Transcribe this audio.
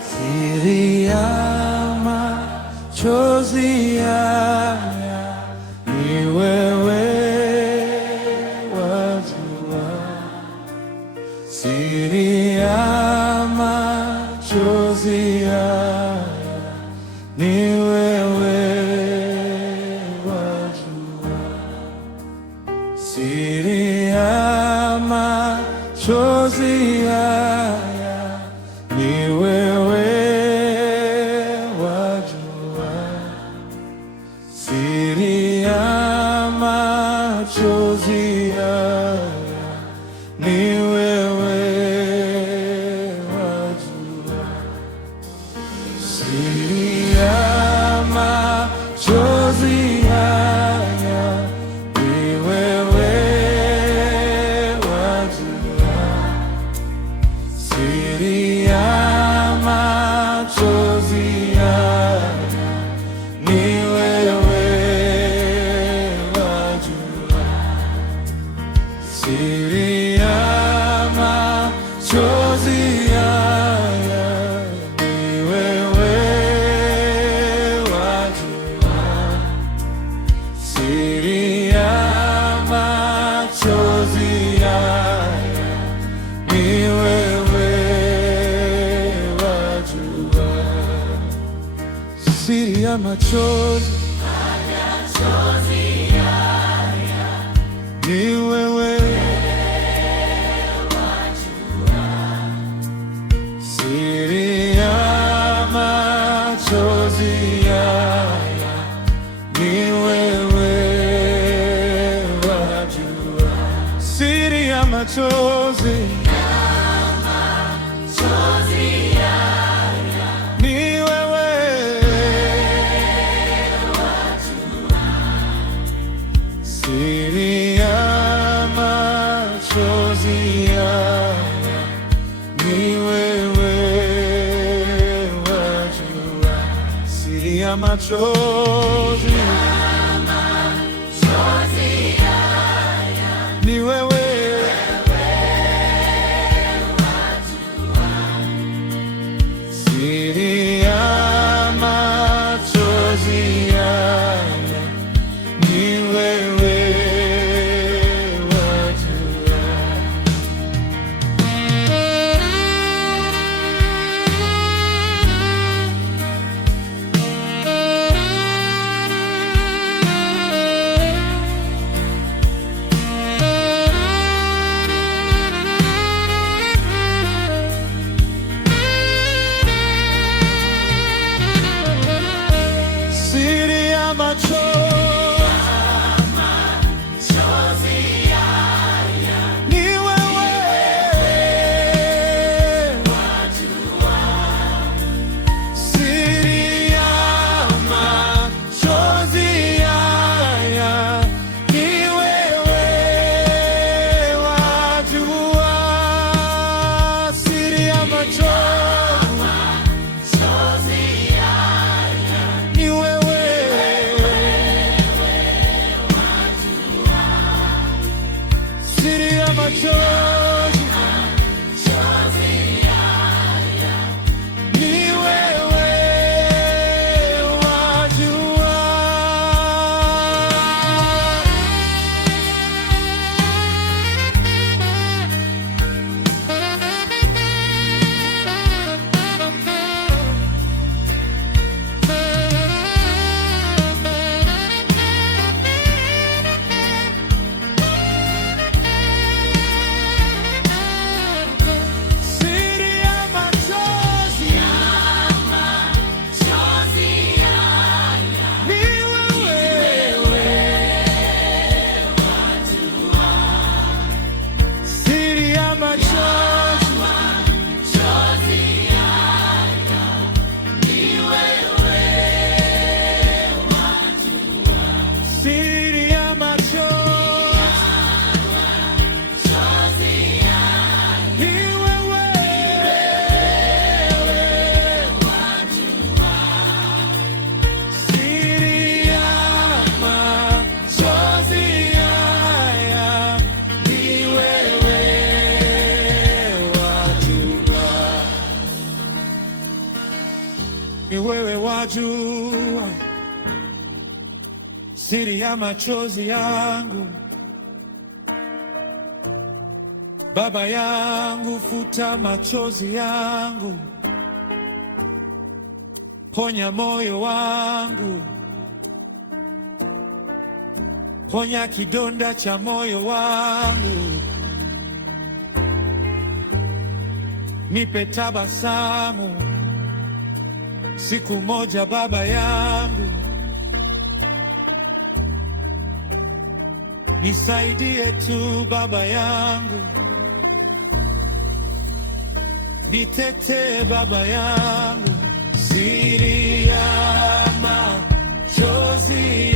Siri ya machozi haya ni wewe wajua. Siri ya machozi haya ni wewe wajua. Siri ya machozi haya ni wewe wajua. Siri ya machozi haya ni wewe wajua. Siri ya machozi haya ni wewe wajua. Siri ya machozi haya ni wewe wajua. Siri ya machozi haya ni wewe wajua. Siri ya machozi haya ni wewe wajua. Siri ya machozi ni wewe wajua. Siri ya machozi haya ni wewe wajua. Siri ya machozi ni wewe wajua. Siri ya machozi haya ni wewe wajua. Siri ya machozi ni wewe siri ya machozi haya ni wewe wajua. Siri ya machozi ni wewe wajua. Siri ya machozi haya ni wewe wajua. Siri ya machozi ni wewe siri ya machozi ni wewe wajua. wewe wajua siri ya machozi yangu. Baba yangu, futa machozi yangu, ponya moyo wangu, ponya kidonda cha moyo wangu, nipe tabasamu siku moja Baba yangu, nisaidie tu Baba yangu, nitetee Baba yangu, siri ya machozi